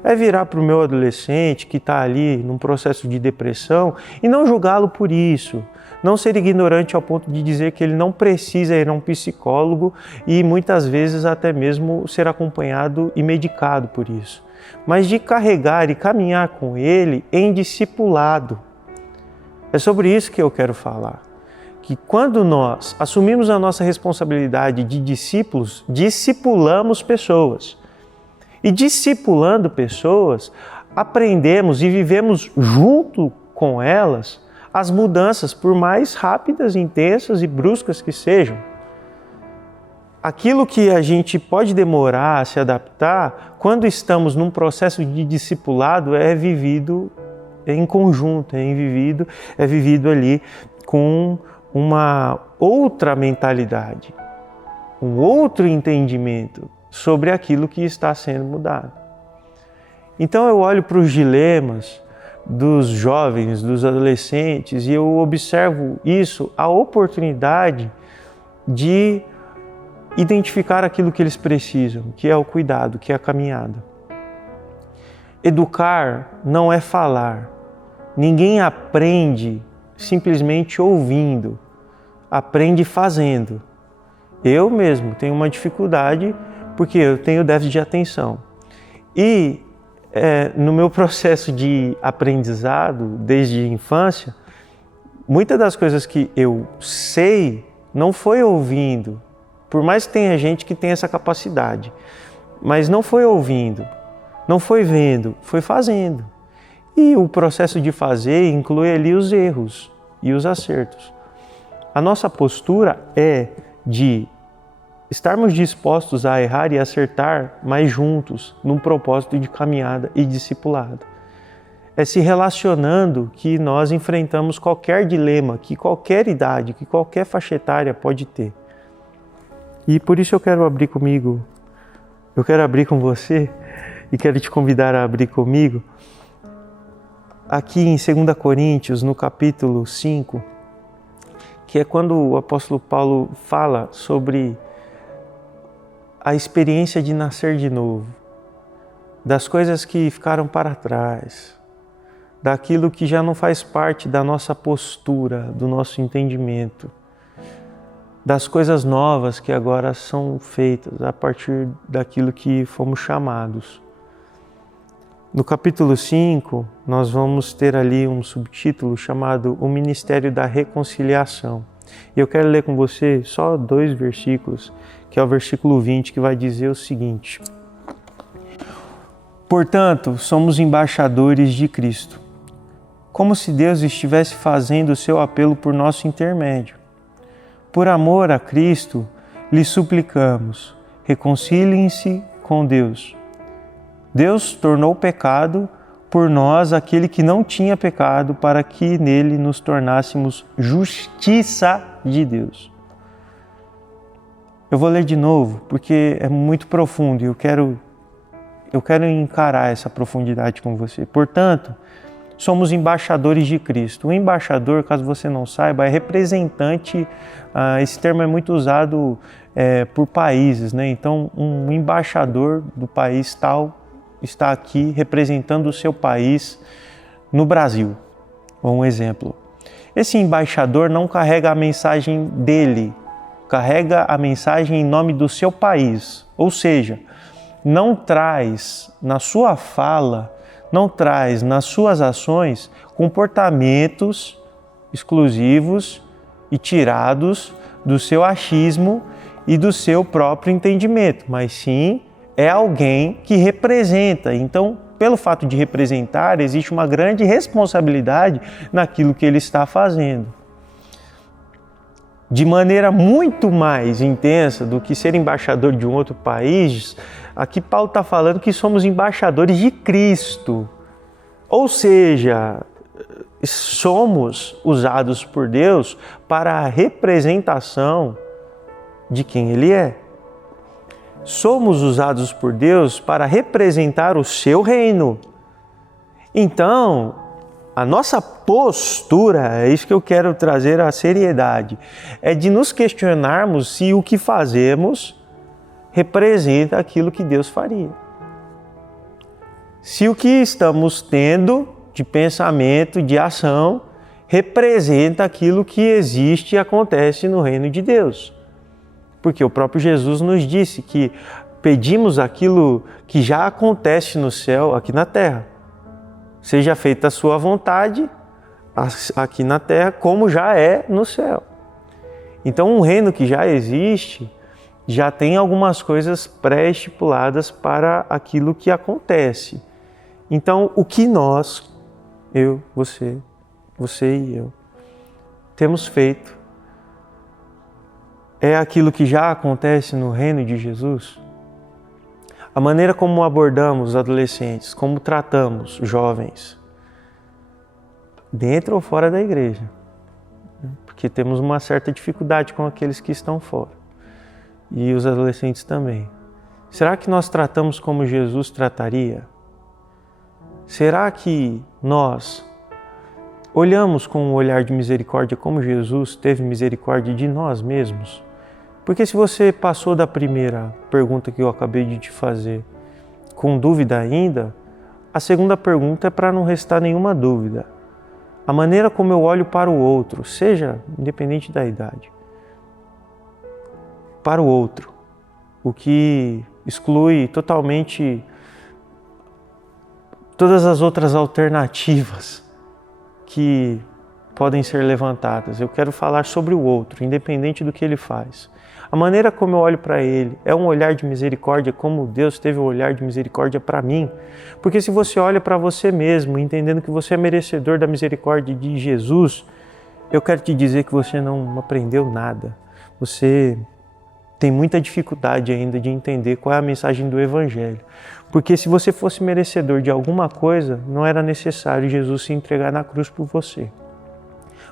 É virar para o meu adolescente que está ali num processo de depressão e não julgá-lo por isso. Não ser ignorante ao ponto de dizer que ele não precisa ir a um psicólogo e muitas vezes até mesmo ser acompanhado e medicado por isso. Mas de carregar e caminhar com ele em discipulado. É sobre isso que eu quero falar. Que quando nós assumimos a nossa responsabilidade de discípulos, discipulamos pessoas. E discipulando pessoas, aprendemos e vivemos junto com elas as mudanças, por mais rápidas, intensas e bruscas que sejam. Aquilo que a gente pode demorar a se adaptar, quando estamos num processo de discipulado, é vivido em conjunto, é vivido ali com uma outra mentalidade, um outro entendimento sobre aquilo que está sendo mudado. Então eu olho para os dilemas dos jovens, dos adolescentes, e eu observo isso, a oportunidade de identificar aquilo que eles precisam, que é o cuidado, que é a caminhada. Educar não é falar. Ninguém aprende simplesmente ouvindo, aprende fazendo. Eu mesmo tenho uma dificuldade porque eu tenho déficit de atenção. E no meu processo de aprendizado, desde a infância, muitas das coisas que eu sei não foi ouvindo, por mais que tenha gente que tem essa capacidade, mas não foi ouvindo, não foi vendo, foi fazendo. E o processo de fazer inclui ali os erros e os acertos. A nossa postura é de estarmos dispostos a errar e acertar, mas juntos, num propósito de caminhada e discipulado. É se relacionando que nós enfrentamos qualquer dilema, que qualquer idade, que qualquer faixa etária pode ter. E por isso eu quero abrir com você e quero te convidar a abrir comigo. Aqui em 2 Coríntios, no capítulo 5, que é quando o apóstolo Paulo fala sobre a experiência de nascer de novo, das coisas que ficaram para trás, daquilo que já não faz parte da nossa postura, do nosso entendimento, das coisas novas que agora são feitas a partir daquilo que fomos chamados. No capítulo 5, nós vamos ter ali um subtítulo chamado O Ministério da Reconciliação. E eu quero ler com você só 2 versículos, que é o versículo 20, que vai dizer o seguinte: Portanto, somos embaixadores de Cristo, como se Deus estivesse fazendo o seu apelo por nosso intermédio. Por amor a Cristo, lhe suplicamos, reconciliem-se com Deus. Deus tornou pecado por nós aquele que não tinha pecado, para que nele nos tornássemos justiça de Deus. Eu vou ler de novo, porque é muito profundo e eu quero encarar essa profundidade com você. Portanto, somos embaixadores de Cristo. O embaixador, caso você não saiba, é representante. Esse termo é muito usado por países, né? Então, um embaixador do país tal está aqui representando o seu país no Brasil. Um exemplo. Esse embaixador não carrega a mensagem dele, carrega a mensagem em nome do seu país. Ou seja, não traz na sua fala, não traz nas suas ações comportamentos exclusivos e tirados do seu achismo e do seu próprio entendimento, mas sim é alguém que representa. Então, pelo fato de representar, existe uma grande responsabilidade naquilo que ele está fazendo. De maneira muito mais intensa do que ser embaixador de um outro país, aqui Paulo está falando que somos embaixadores de Cristo. Ou seja, somos usados por Deus para a representação de quem Ele é. Somos usados por Deus para representar o seu reino. Então, a nossa postura, é isso que eu quero trazer à seriedade, é de nos questionarmos se o que fazemos representa aquilo que Deus faria. Se o que estamos tendo de pensamento, de ação, representa aquilo que existe e acontece no reino de Deus. Porque o próprio Jesus nos disse que pedimos aquilo que já acontece no céu, aqui na terra. Seja feita a sua vontade, aqui na terra, como já é no céu. Então, um reino que já existe, já tem algumas coisas pré-estipuladas para aquilo que acontece. Então, o que nós, eu, você e eu, temos feito é aquilo que já acontece no reino de Jesus? A maneira como abordamos os adolescentes, como tratamos jovens, dentro ou fora da igreja, porque temos uma certa dificuldade com aqueles que estão fora, e os adolescentes também. Será que nós tratamos como Jesus trataria? Será que nós olhamos com um olhar de misericórdia como Jesus teve misericórdia de nós mesmos? Porque se você passou da primeira pergunta que eu acabei de te fazer com dúvida ainda, a segunda pergunta é para não restar nenhuma dúvida. A maneira como eu olho para o outro, seja independente da idade, para o outro, o que exclui totalmente todas as outras alternativas que podem ser levantadas. Eu quero falar sobre o outro, independente do que ele faz. A maneira como eu olho para ele é um olhar de misericórdia, como Deus teve um olhar de misericórdia para mim. Porque se você olha para você mesmo, entendendo que você é merecedor da misericórdia de Jesus, eu quero te dizer que você não aprendeu nada. Você tem muita dificuldade ainda de entender qual é a mensagem do Evangelho. Porque se você fosse merecedor de alguma coisa, não era necessário Jesus se entregar na cruz por você.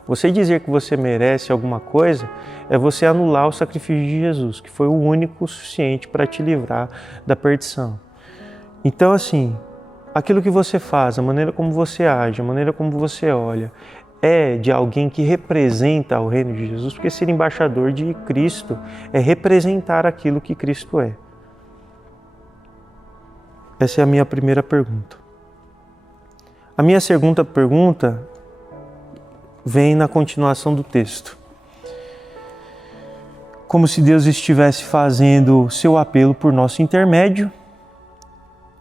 Você dizer que você merece alguma coisa é você anular o sacrifício de Jesus, que foi o único suficiente para te livrar da perdição. Então, assim, aquilo que você faz, a maneira como você age, a maneira como você olha, é de alguém que representa o reino de Jesus, porque ser embaixador de Cristo é representar aquilo que Cristo é. Essa é a minha primeira pergunta. A minha segunda pergunta vem na continuação do texto. Como se Deus estivesse fazendo seu apelo por nosso intermédio,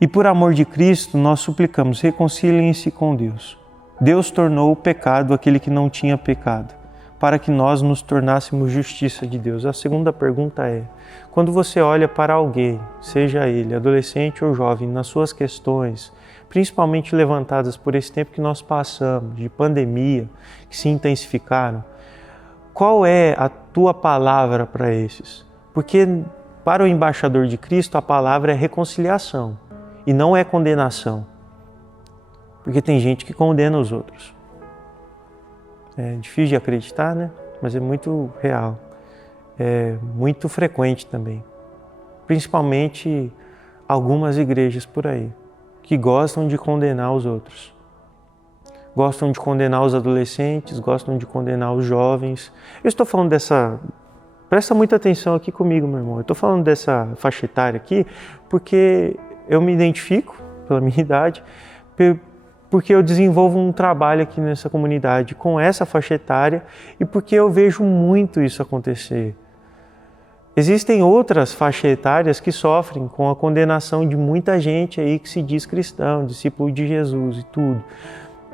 e por amor de Cristo nós suplicamos, reconciliem-se com Deus. Deus tornou o pecado aquele que não tinha pecado, para que nós nos tornássemos justiça de Deus. A segunda pergunta é, quando você olha para alguém, seja ele adolescente ou jovem, nas suas questões, principalmente levantadas por esse tempo que nós passamos, de pandemia, que se intensificaram, qual é a tua palavra para esses? Porque para o embaixador de Cristo a palavra é reconciliação e não é condenação. Porque tem gente que condena os outros. É difícil de acreditar, né? Mas é muito real. É muito frequente também. Principalmente algumas igrejas por aí, que gostam de condenar os outros. Gostam de condenar os adolescentes, gostam de condenar os jovens. Eu estou falando dessa... Presta muita atenção aqui comigo, meu irmão. Eu estou falando dessa faixa etária aqui porque eu me identifico, pela minha idade, porque eu desenvolvo um trabalho aqui nessa comunidade com essa faixa etária e porque eu vejo muito isso acontecer. Existem outras faixas etárias que sofrem com a condenação de muita gente aí que se diz cristão, discípulo de Jesus e tudo.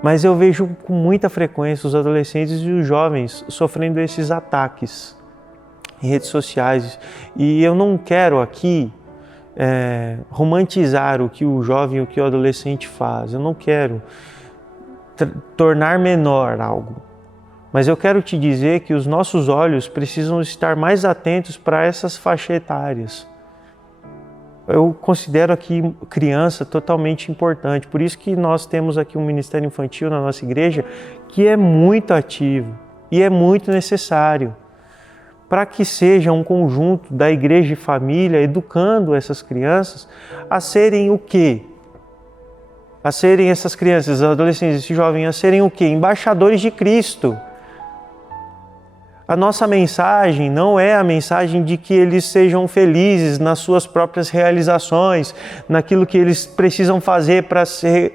Mas eu vejo com muita frequência os adolescentes e os jovens sofrendo esses ataques em redes sociais. E eu não quero aqui romantizar o que o jovem, o que o adolescente faz. Eu não quero tornar menor algo. Mas eu quero te dizer que os nossos olhos precisam estar mais atentos para essas faixas etárias. Eu considero aqui criança totalmente importante. Por isso que nós temos aqui um ministério infantil na nossa igreja que é muito ativo e é muito necessário, para que seja um conjunto da igreja e família educando essas crianças a serem o quê? A serem essas crianças, adolescentes, esses jovens, a serem o quê? Embaixadores de Cristo. A nossa mensagem não é a mensagem de que eles sejam felizes nas suas próprias realizações, naquilo que eles precisam fazer para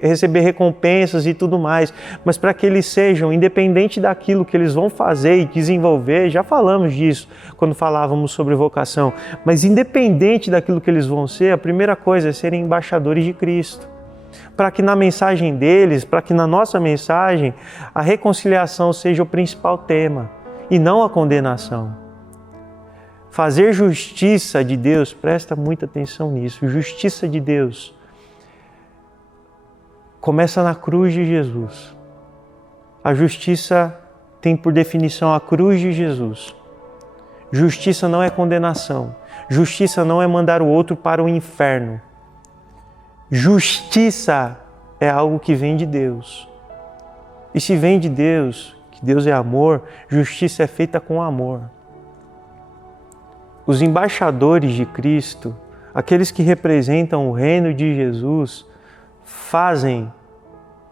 receber recompensas e tudo mais, mas para que eles sejam, independente daquilo que eles vão fazer e desenvolver, já falamos disso quando falávamos sobre vocação, mas independente daquilo que eles vão ser, a primeira coisa é serem embaixadores de Cristo. Para que na mensagem deles, para que na nossa mensagem, a reconciliação seja o principal tema e não a condenação. Fazer justiça de Deus, presta muita atenção nisso, justiça de Deus começa na cruz de Jesus. A justiça tem por definição a cruz de Jesus. Justiça não é condenação. Justiça não é mandar o outro para o inferno. Justiça é algo que vem de Deus. E se vem de Deus, que Deus é amor, justiça é feita com amor. Os embaixadores de Cristo, aqueles que representam o reino de Jesus, fazem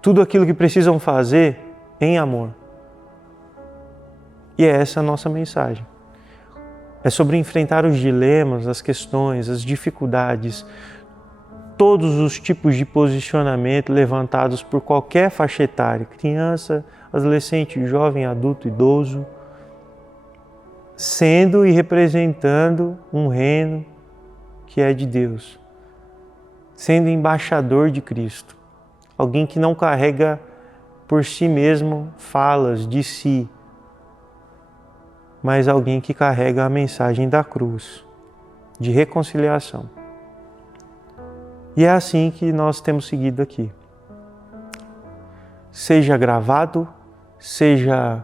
tudo aquilo que precisam fazer em amor. E é essa a nossa mensagem. É sobre enfrentar os dilemas, as questões, as dificuldades, todos os tipos de posicionamento levantados por qualquer faixa etária, criança, adolescente, jovem, adulto, idoso, sendo e representando um reino que é de Deus, sendo embaixador de Cristo, alguém que não carrega por si mesmo falas de si, mas alguém que carrega a mensagem da cruz, de reconciliação. E é assim que nós temos seguido aqui. Seja gravado, seja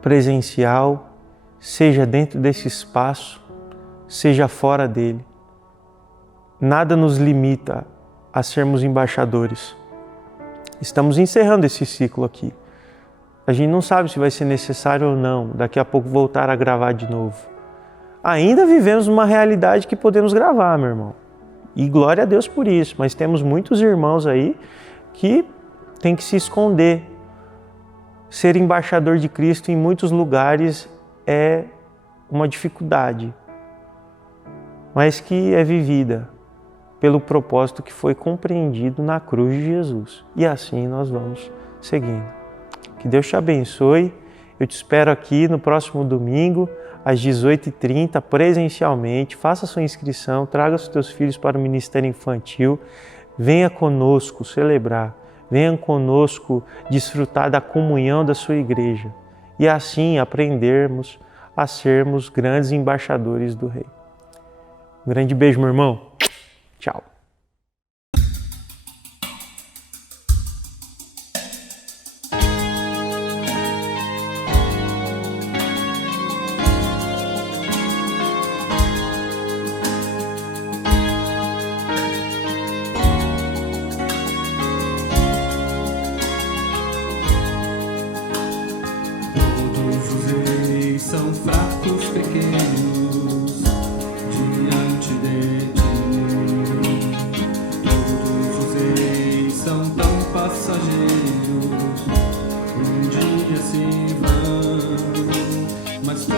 presencial, seja dentro desse espaço, seja fora dele. Nada nos limita a sermos embaixadores. Estamos encerrando esse ciclo aqui. A gente não sabe se vai ser necessário ou não, daqui a pouco voltar a gravar de novo. Ainda vivemos uma realidade que podemos gravar, meu irmão. E glória a Deus por isso, mas temos muitos irmãos aí que têm que se esconder. Ser embaixador de Cristo em muitos lugares é uma dificuldade, mas que é vivida pelo propósito que foi compreendido na cruz de Jesus. E assim nós vamos seguindo. Que Deus te abençoe. Eu te espero aqui no próximo domingo, às 18h30, presencialmente. Faça sua inscrição, traga os teus filhos para o Ministério Infantil. Venha conosco celebrar, venha conosco desfrutar da comunhão da sua igreja e assim aprendermos a sermos grandes embaixadores do Rei. Um grande beijo, meu irmão. Tchau. Todos os reis são fracos, pequenos, diante de ti. Todos os reis são tão passageiros, um dia se vão. Mas tu,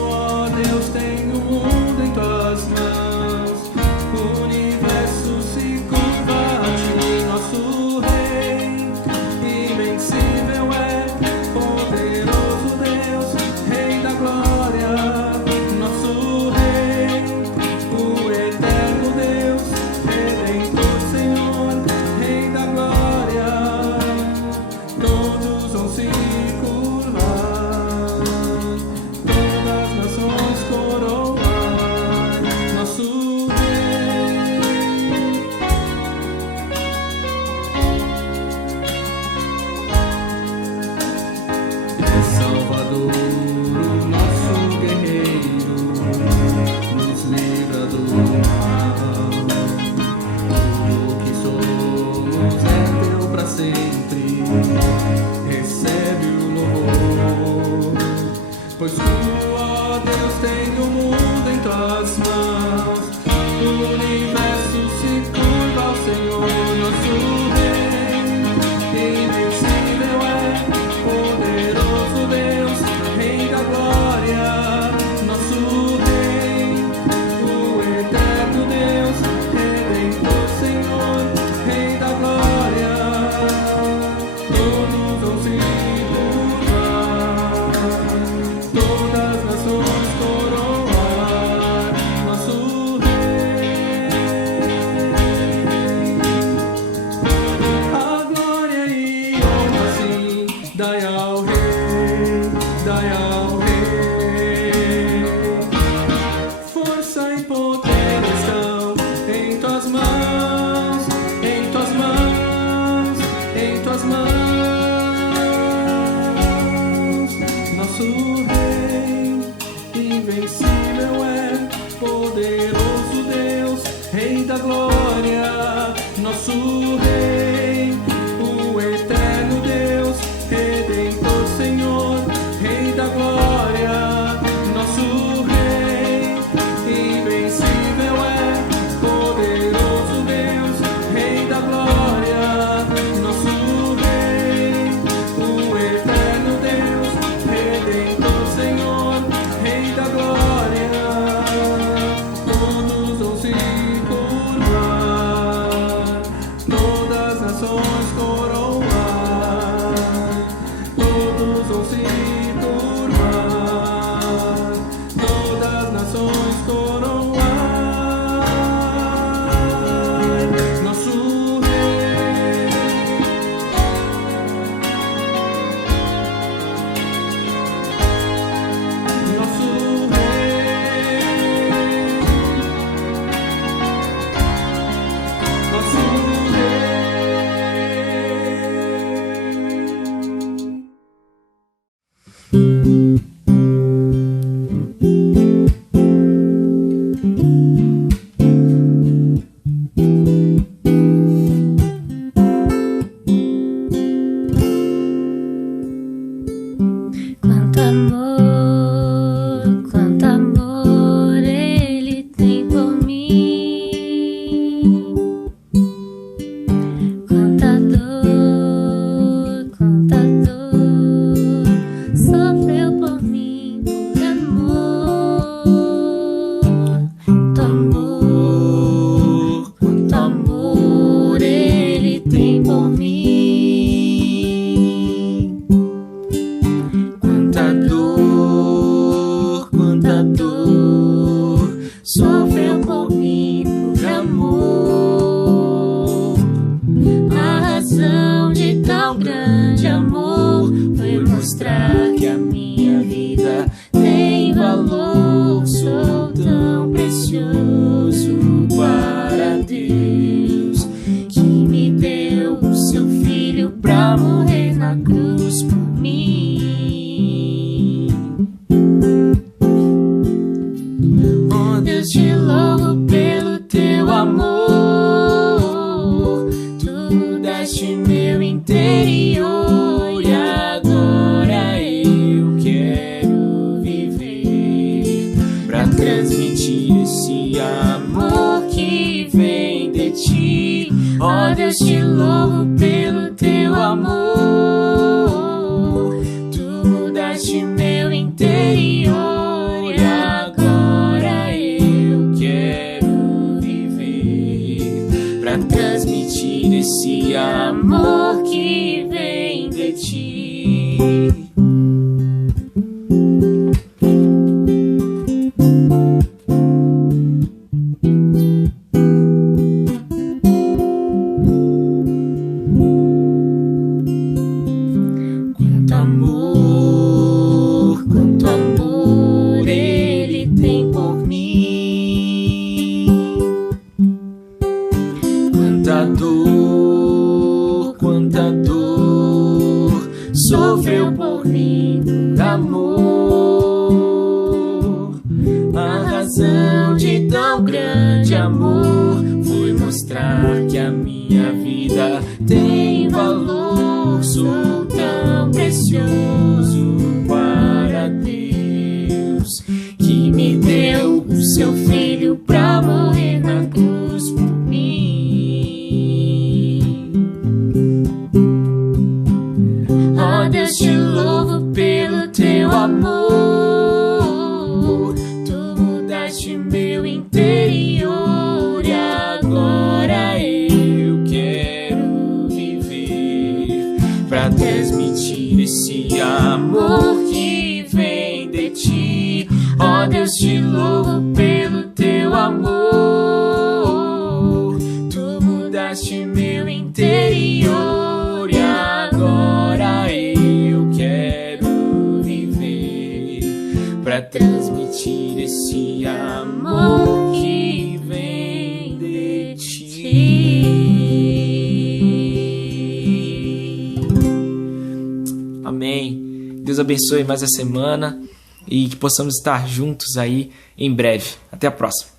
ó Deus, tem o mundo em tuas mãos, o universo se curva a ti, nosso Rei, invencível é, poderoso Deus, Rei da glória, nosso Rei, o eterno Deus, Redentor Senhor, Rei da glória, todos vão se curvar, todas as nações coroar, nosso Rei. É Salvador, o nosso guerreiro, nos livra do mal. Tudo que somos é teu pra sempre, recebe o louvor. Pois tu, ó Deus, tem o mundo em tuas mãos, o universo se curva ao Senhor, nosso Rei, invencível é, poderoso Deus, Rei da glória, nosso Rei, o eterno Deus, Redentor Senhor, Rei da glória, todos vão se curvar, todas as nações coroar, nosso Rei. A glória e honra sim, dai ao Rei, dai ao Rei. Força e poder estão em tuas mãos, em tuas mãos, em tuas mãos. Nosso Rei, invencível é, poderoso Deus, Rei da glória, nosso Rei, o eterno Deus, Redentor Senhor, Rei da glória, nosso Rei, invencível é, poderoso Deus, Rei da glória, nosso Rei, o eterno Deus, Redentor pra transmitir esse amor que vem de ti. Ó Deus, te louvo pelo teu amor. Tu mudaste meu interior e agora eu quero viver pra transmitir esse amor que vem de ti. Quanto amor ele tem por mim. Quanta dor sofreu por mim por amor. A razão de tão grande amor foi mostrar que a minha vida tem valor. Sou tão precioso para Deus, que me deu o seu filho pra morrer na cruz por mim. Ó Deus, te louvo pelo teu amor. Tu mudaste meu interior e agora eu quero viver pra transmitir esse amor que vem de ti. Ó Deus, te louvo pelo teu amor. Tu mudaste meu interior e agora eu quero viver pra transmitir esse amor que vem de ti. Amém. Deus abençoe mais a semana e que possamos estar juntos aí em breve. Até a próxima.